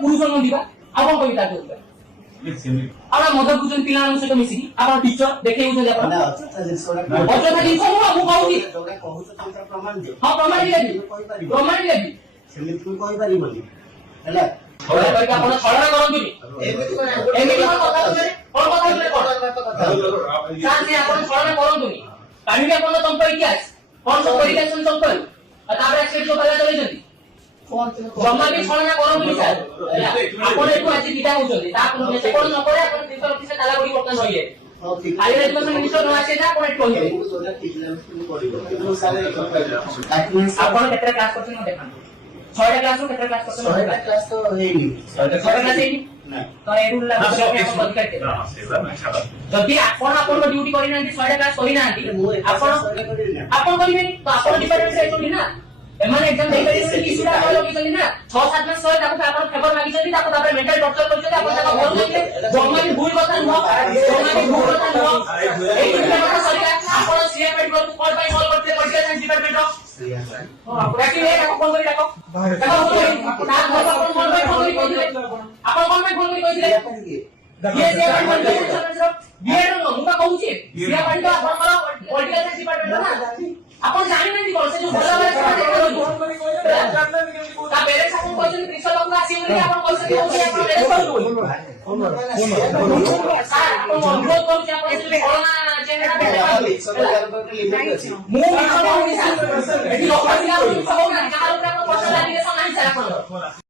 पुरुष दिवा आप कौन कविता आप मद पूछन पिला सहित मिसिकी आप टीचर देखे अपन अजथा जिन मु कहूनी हां प्रमाण देबी प्रमाण देबी सेमित को कहि पारि बोली हैला थोड़ा करके आपण छळना करंतुनी एमिति कथा बोले कोन कथा बोले कोन साथी आपण छळना करंतुनी काढी आपण तंत्र इतिहास कोन सब परीक्षण तंत्र तापर एक्सेप्ट जो कला चलै जंती जम्मा भी छळना करंतुनी सर आपण एको आज दिटा होचंती तापर ने कोन न करे आपण तीसर ऑफिस ताला गुडी करता रहिए खाली रेजिस्ट्रेशन मिनिस्टर न आसे ना कोन कहिए आपण केतरा क्लास करछन देखा 6टा क्लास रो केतरा क्लास करछन 6टा क्लास तो हेनी 6टा क्लास हेनी ना तो एरुल ला बंद करते जदि आपण आपण ड्यूटी करि नांती 6टा क्लास करि नांती आपण करिवे तो आपण डिपार्टमेंट से चली ना एमान एग्जाम देई करी कि सुडा कलो कि चली ना 6-7 मास सय ताको आपण फेवर मागि चली ताको तापर मेंटल टॉर्चर करछते आपण ताको बोल देले जम्मा भी भूल कथा न जम्मा भी भूल कथा न एई डिपार्टमेंट सरकार आपण सीएपेट को कोड बाय सॉल्व करते पड़ते साइंस डिपार्टमेंट हां बाकी ले आपण कोन करी डाको आपण कोन बाय फोन करी कहिले आपण कोन बाय फोन करी कहिले ये सीएपेट बीएड नो मुका कहूची सीएपेट आपण पॉलिटिकल साइंस डिपार्टमेंट ना आपण जानि नाही कोन से जो बोला वाला ता बेरे साकू क्वेश्चन प्रिंसिपल को आसी बोली आपण क्वेश्चन कहूची आपण बेरे करू सर आपण अनुरोध करू कि आपण से कोरोना चेहरा मु एठी लोक दिला सब ना 4 रुपया को क्वेश्चन लागी सर नाही सर आपण